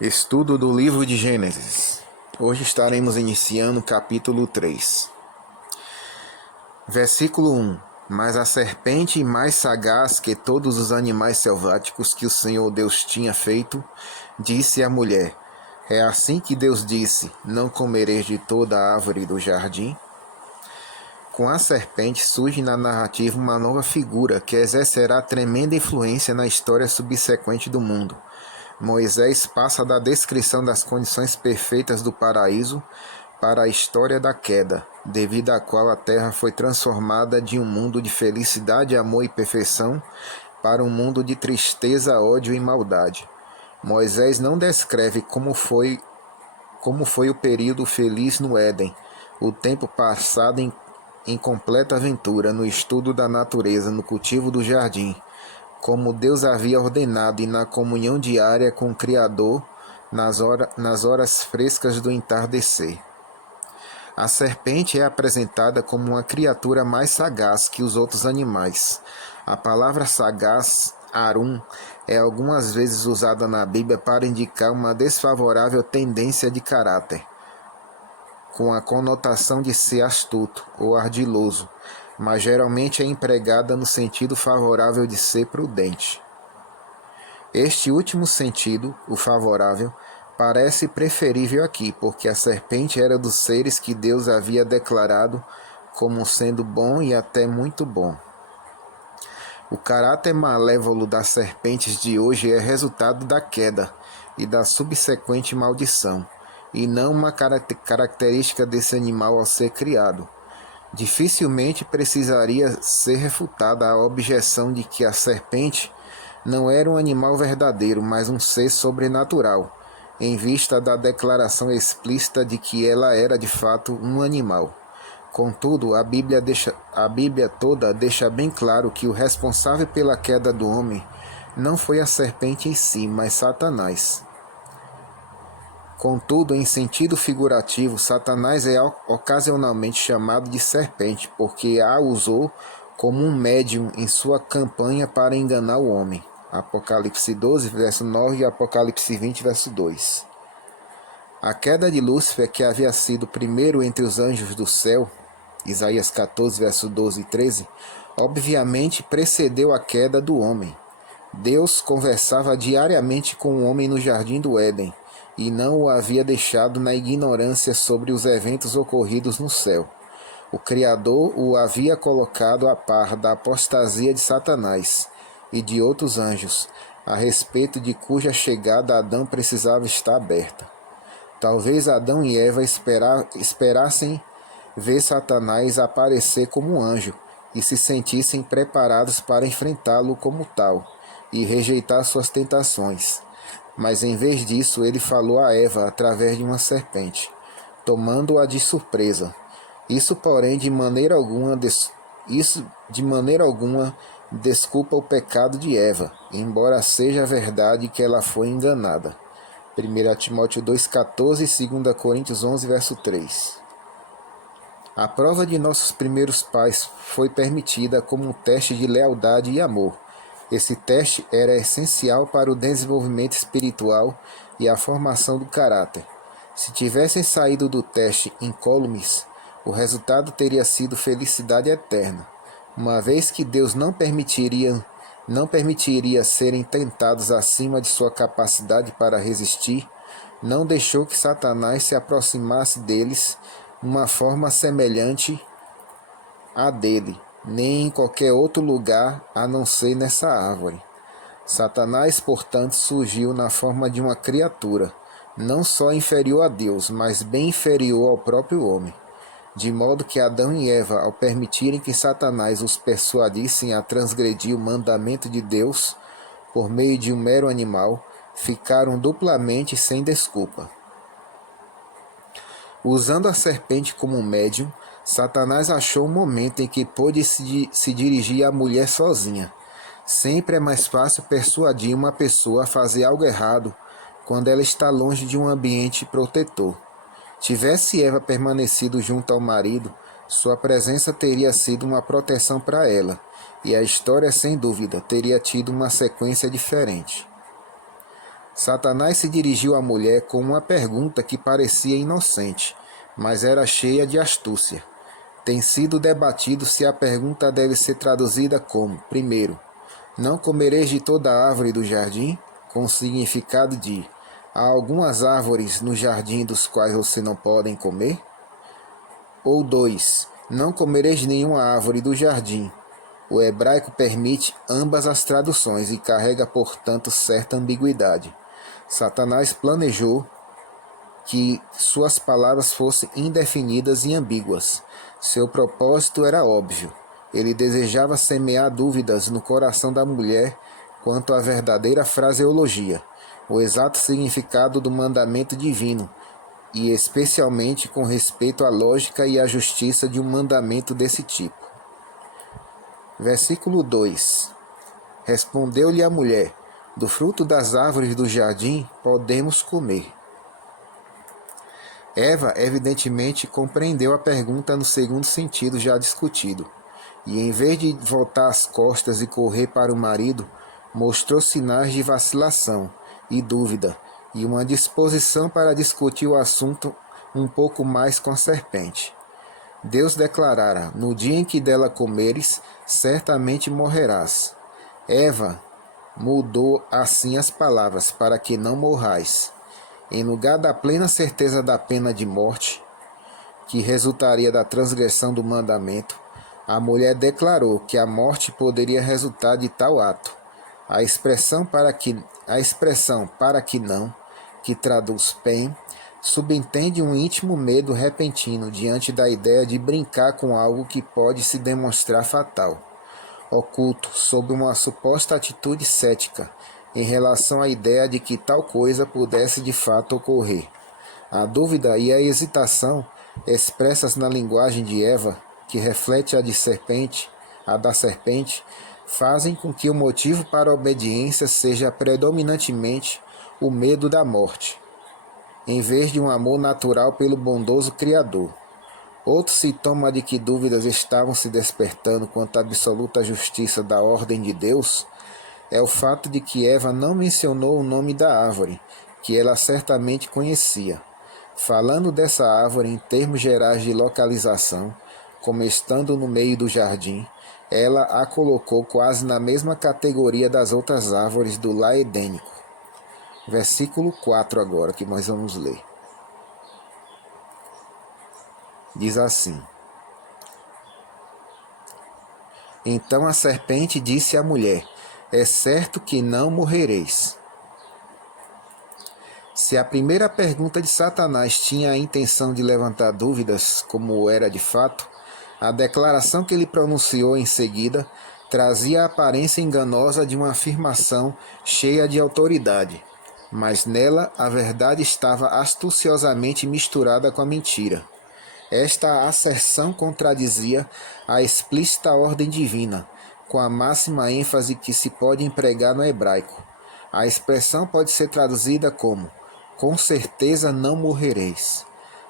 Estudo do livro de Gênesis. Hoje estaremos iniciando o capítulo 3. Versículo 1. Mas a serpente, mais sagaz que todos os animais selváticos que o Senhor Deus tinha feito, disse à mulher: É assim que Deus disse: Não comereis de toda a árvore do jardim? Com a serpente surge na narrativa uma nova figura que exercerá tremenda influência na história subsequente do mundo. Moisés passa da descrição das condições perfeitas do paraíso para a história da queda, devido à qual a terra foi transformada de um mundo de felicidade, amor e perfeição para um mundo de tristeza, ódio e maldade. Moisés não descreve como foi o período feliz no Éden, o tempo passado em completa aventura, no estudo da natureza, no cultivo do jardim, como Deus havia ordenado, e na comunhão diária com o Criador nas horas frescas do entardecer. A serpente é apresentada como uma criatura mais sagaz que os outros animais. A palavra sagaz, arum, é algumas vezes usada na Bíblia para indicar uma desfavorável tendência de caráter, com a conotação de ser astuto ou ardiloso, mas geralmente é empregada no sentido favorável de ser prudente. Este último sentido, o favorável, parece preferível aqui, porque a serpente era dos seres que Deus havia declarado como sendo bom e até muito bom. O caráter malévolo das serpentes de hoje é resultado da queda e da subsequente maldição, e não uma característica desse animal ao ser criado. Dificilmente precisaria ser refutada a objeção de que a serpente não era um animal verdadeiro, mas um ser sobrenatural, em vista da declaração explícita de que ela era de fato um animal. Contudo, a Bíblia toda deixa bem claro que o responsável pela queda do homem não foi a serpente em si, mas Satanás. Contudo, em sentido figurativo, Satanás é ocasionalmente chamado de serpente, porque a usou como um médium em sua campanha para enganar o homem. Apocalipse 12, verso 9 e Apocalipse 20, verso 2. A queda de Lúcifer, que havia sido primeiro entre os anjos do céu, Isaías 14, verso 12 e 13, obviamente precedeu a queda do homem. Deus conversava diariamente com o homem no jardim do Éden, e não o havia deixado na ignorância sobre os eventos ocorridos no céu. O Criador o havia colocado a par da apostasia de Satanás e de outros anjos, a respeito de cuja chegada Adão precisava estar aberta. Talvez Adão e Eva esperassem ver Satanás aparecer como um anjo e se sentissem preparados para enfrentá-lo como tal e rejeitar suas tentações. Mas em vez disso, ele falou a Eva através de uma serpente, tomando-a de surpresa. Isso, porém, de maneira alguma desculpa o pecado de Eva, embora seja verdade que ela foi enganada. 1 Timóteo 2,14 e 2 Coríntios 11, verso 3. A prova de nossos primeiros pais foi permitida como um teste de lealdade e amor. Esse teste era essencial para o desenvolvimento espiritual e a formação do caráter. Se tivessem saído do teste incólumes, o resultado teria sido felicidade eterna, uma vez que Deus não permitiria serem tentados acima de sua capacidade para resistir. Não deixou que Satanás se aproximasse deles uma forma semelhante à dele, nem em qualquer outro lugar a não ser nessa árvore. Satanás, portanto, surgiu na forma de uma criatura, não só inferior a Deus, mas bem inferior ao próprio homem, de modo que Adão e Eva, ao permitirem que Satanás os persuadissem a transgredir o mandamento de Deus por meio de um mero animal, ficaram duplamente sem desculpa. Usando a serpente como um médium, Satanás achou um momento em que pôde se dirigir à mulher sozinha. Sempre é mais fácil persuadir uma pessoa a fazer algo errado quando ela está longe de um ambiente protetor. Tivesse Eva permanecido junto ao marido, sua presença teria sido uma proteção para ela, e a história, sem dúvida, teria tido uma sequência diferente. Satanás se dirigiu à mulher com uma pergunta que parecia inocente, mas era cheia de astúcia. Tem sido debatido se a pergunta deve ser traduzida como: primeiro, não comereis de toda a árvore do jardim, com o significado de: há algumas árvores no jardim dos quais você não podem comer? Ou dois, não comereis de nenhuma árvore do jardim. O hebraico permite ambas as traduções e carrega, portanto, certa ambiguidade. Satanás planejou que suas palavras fossem indefinidas e ambíguas. Seu propósito era óbvio. Ele desejava semear dúvidas no coração da mulher quanto à verdadeira fraseologia, o exato significado do mandamento divino, e especialmente com respeito à lógica e à justiça de um mandamento desse tipo. Versículo 2. Respondeu-lhe a mulher: do fruto das árvores do jardim podemos comer. Eva evidentemente compreendeu a pergunta no segundo sentido já discutido, e em vez de voltar as costas e correr para o marido, mostrou sinais de vacilação e dúvida, e uma disposição para discutir o assunto um pouco mais com a serpente. Deus declarara: no dia em que dela comeres, certamente morrerás. Eva mudou assim as palavras para que não morrais. Em lugar da plena certeza da pena de morte, que resultaria da transgressão do mandamento, a mulher declarou que a morte poderia resultar de tal ato. A expressão para que não, que traduz pen, subentende um íntimo medo repentino diante da ideia de brincar com algo que pode se demonstrar fatal, oculto sob uma suposta atitude cética em relação à ideia de que tal coisa pudesse de fato ocorrer. A dúvida e a hesitação expressas na linguagem de Eva, que reflete a da serpente, fazem com que o motivo para a obediência seja predominantemente o medo da morte, em vez de um amor natural pelo bondoso Criador. Outro sintoma de que dúvidas estavam se despertando quanto à absoluta justiça da ordem de Deus é o fato de que Eva não mencionou o nome da árvore, que ela certamente conhecia. Falando dessa árvore em termos gerais de localização, como estando no meio do jardim, ela a colocou quase na mesma categoria das outras árvores do lar edênico. Versículo 4 agora, que nós vamos ler. Diz assim: então a serpente disse à mulher: é certo que não morrereis. Se a primeira pergunta de Satanás tinha a intenção de levantar dúvidas, como era de fato, a declaração que ele pronunciou em seguida trazia a aparência enganosa de uma afirmação cheia de autoridade, mas nela a verdade estava astuciosamente misturada com a mentira. Esta asserção contradizia a explícita ordem divina, com a máxima ênfase que se pode empregar no hebraico. A expressão pode ser traduzida como: com certeza não morrereis.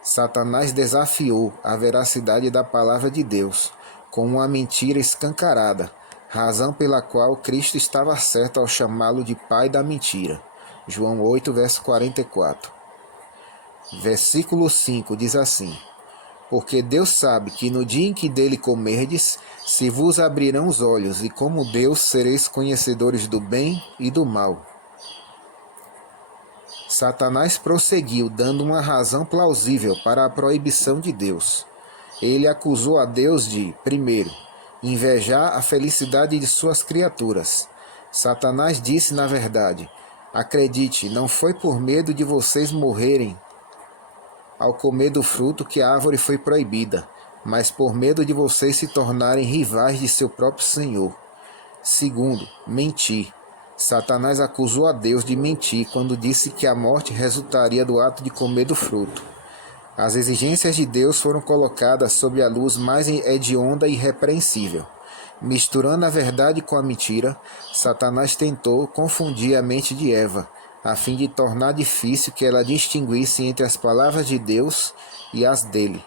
Satanás desafiou a veracidade da palavra de Deus com uma mentira escancarada, razão pela qual Cristo estava certo ao chamá-lo de pai da mentira. João 8, verso 44. Versículo 5 diz assim: porque Deus sabe que no dia em que dele comerdes, se vos abrirão os olhos, e como Deus sereis conhecedores do bem e do mal. Satanás prosseguiu, dando uma razão plausível para a proibição de Deus. Ele acusou a Deus de, primeiro, invejar a felicidade de suas criaturas. Satanás disse, na verdade: acredite, não foi por medo de vocês morrerem ao comer do fruto que a árvore foi proibida, mas por medo de vocês se tornarem rivais de seu próprio Senhor. Segundo, mentir. Satanás acusou a Deus de mentir quando disse que a morte resultaria do ato de comer do fruto. As exigências de Deus foram colocadas sob a luz mais hedionda e irrepreensível. Misturando a verdade com a mentira, Satanás tentou confundir a mente de Eva, a fim de tornar difícil que ela distinguisse entre as palavras de Deus e as dele.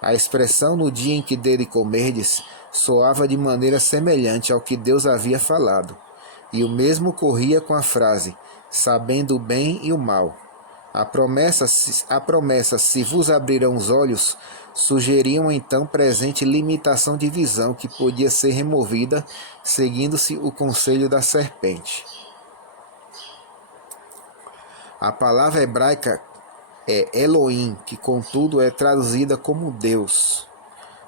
A expressão no dia em que dele comerdes soava de maneira semelhante ao que Deus havia falado, e o mesmo ocorria com a frase: sabendo o bem e o mal. A promessa, se vos abrirão os olhos, sugeriam então presente limitação de visão que podia ser removida seguindo-se o conselho da serpente. A palavra hebraica é Elohim, que contudo é traduzida como Deus.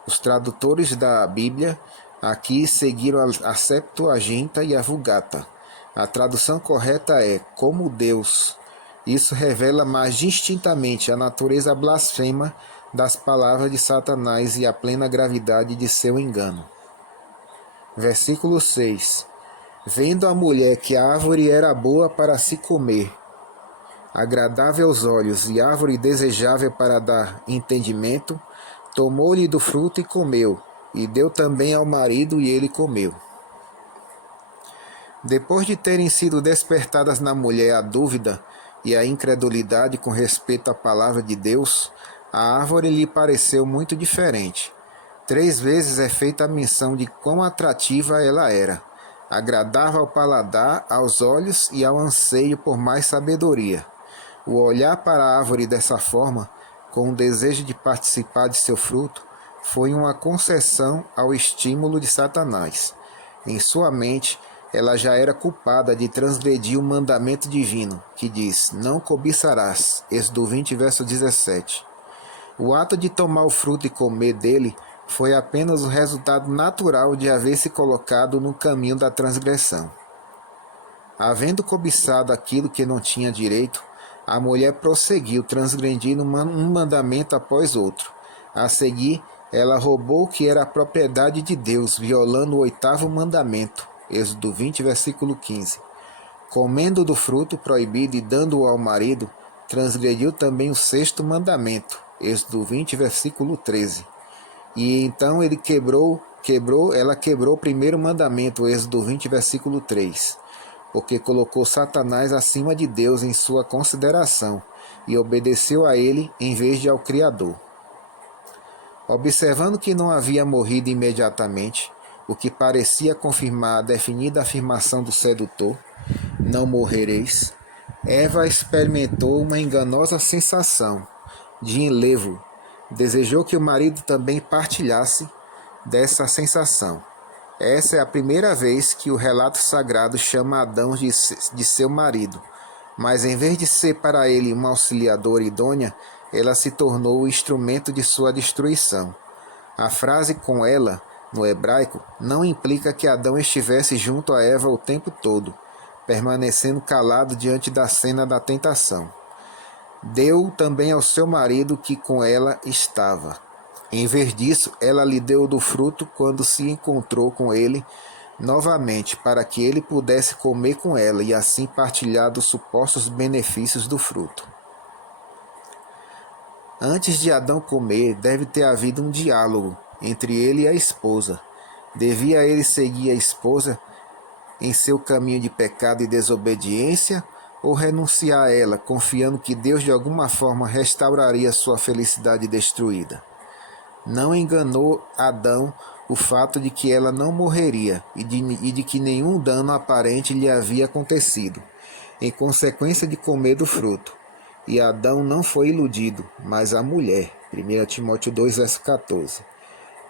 Os tradutores da Bíblia aqui seguiram a Septuaginta e a Vulgata. A tradução correta é como Deus. Isso revela mais distintamente a natureza blasfema das palavras de Satanás e a plena gravidade de seu engano. Versículo 6. Vendo a mulher que a árvore era boa para se comer, agradável aos olhos e árvore desejável para dar entendimento, tomou-lhe do fruto e comeu, e deu também ao marido, e ele comeu. Depois de terem sido despertadas na mulher a dúvida e a incredulidade com respeito à palavra de Deus, a árvore lhe pareceu muito diferente. 3 vezes é feita a menção de quão atrativa ela era, agradável ao paladar, aos olhos e ao anseio por mais sabedoria. O olhar para a árvore dessa forma, com o desejo de participar de seu fruto, foi uma concessão ao estímulo de Satanás. Em sua mente, ela já era culpada de transgredir o mandamento divino, que diz: não cobiçarás. Êxodo 20, verso 17. O ato de tomar o fruto e comer dele foi apenas o resultado natural de haver se colocado no caminho da transgressão. Havendo cobiçado aquilo que não tinha direito, a mulher prosseguiu, transgredindo um mandamento após outro. A seguir, ela roubou o que era a propriedade de Deus, violando o 8º mandamento. Êxodo 20, versículo 15. Comendo do fruto proibido e dando-o ao marido, transgrediu também o 6º mandamento. Êxodo 20, versículo 13. E então ela quebrou o 1º mandamento. Êxodo 20, versículo 3. Porque colocou Satanás acima de Deus em sua consideração e obedeceu a ele em vez de ao Criador. Observando que não havia morrido imediatamente, o que parecia confirmar a definida afirmação do sedutor, não morrereis, Eva experimentou uma enganosa sensação de enlevo. Desejou que o marido também partilhasse dessa sensação. Essa é a primeira vez que o relato sagrado chama Adão de seu marido, mas em vez de ser para ele uma auxiliadora idônea, ela se tornou o instrumento de sua destruição. A frase com ela, no hebraico, não implica que Adão estivesse junto a Eva o tempo todo, permanecendo calado diante da cena da tentação. Deu também ao seu marido que com ela estava. Em vez disso, ela lhe deu do fruto quando se encontrou com ele novamente, para que ele pudesse comer com ela e assim partilhar dos supostos benefícios do fruto. Antes de Adão comer, deve ter havido um diálogo entre ele e a esposa. Devia ele seguir a esposa em seu caminho de pecado e desobediência, ou renunciar a ela, confiando que Deus de alguma forma restauraria sua felicidade destruída? Não enganou Adão o fato de que ela não morreria e de que nenhum dano aparente lhe havia acontecido, em consequência de comer do fruto. E Adão não foi iludido, mas a mulher. 1 Timóteo 2, verso 14.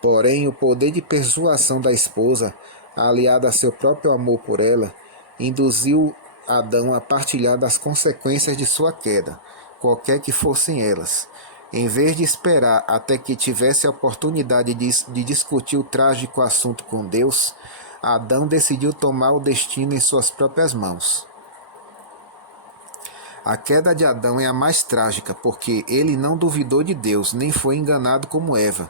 Porém, o poder de persuasão da esposa, aliado a seu próprio amor por ela, induziu Adão a partilhar das consequências de sua queda, qualquer que fossem elas. Em vez de esperar até que tivesse a oportunidade de discutir o trágico assunto com Deus, Adão decidiu tomar o destino em suas próprias mãos. A queda de Adão é a mais trágica, porque ele não duvidou de Deus, nem foi enganado como Eva.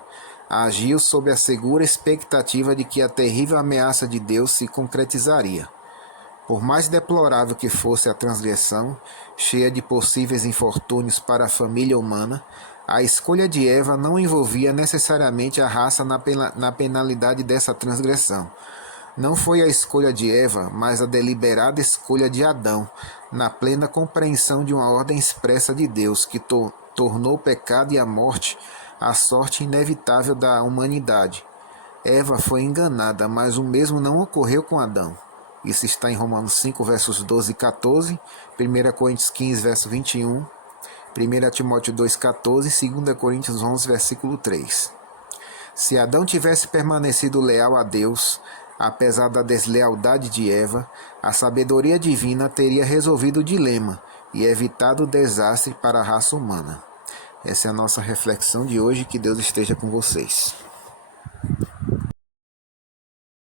Agiu sob a segura expectativa de que a terrível ameaça de Deus se concretizaria. Por mais deplorável que fosse a transgressão, cheia de possíveis infortúnios para a família humana, a escolha de Eva não envolvia necessariamente a raça na penalidade dessa transgressão. Não foi a escolha de Eva, mas a deliberada escolha de Adão, na plena compreensão de uma ordem expressa de Deus, que tornou o pecado e a morte a sorte inevitável da humanidade. Eva foi enganada, mas o mesmo não ocorreu com Adão. Isso está em Romanos 5, versos 12 e 14, 1 Coríntios 15, verso 21, 1 Timóteo 2, 14 e 2 Coríntios 11, versículo 3. Se Adão tivesse permanecido leal a Deus, apesar da deslealdade de Eva, a sabedoria divina teria resolvido o dilema e evitado o desastre para a raça humana. Essa é a nossa reflexão de hoje. Que Deus esteja com vocês.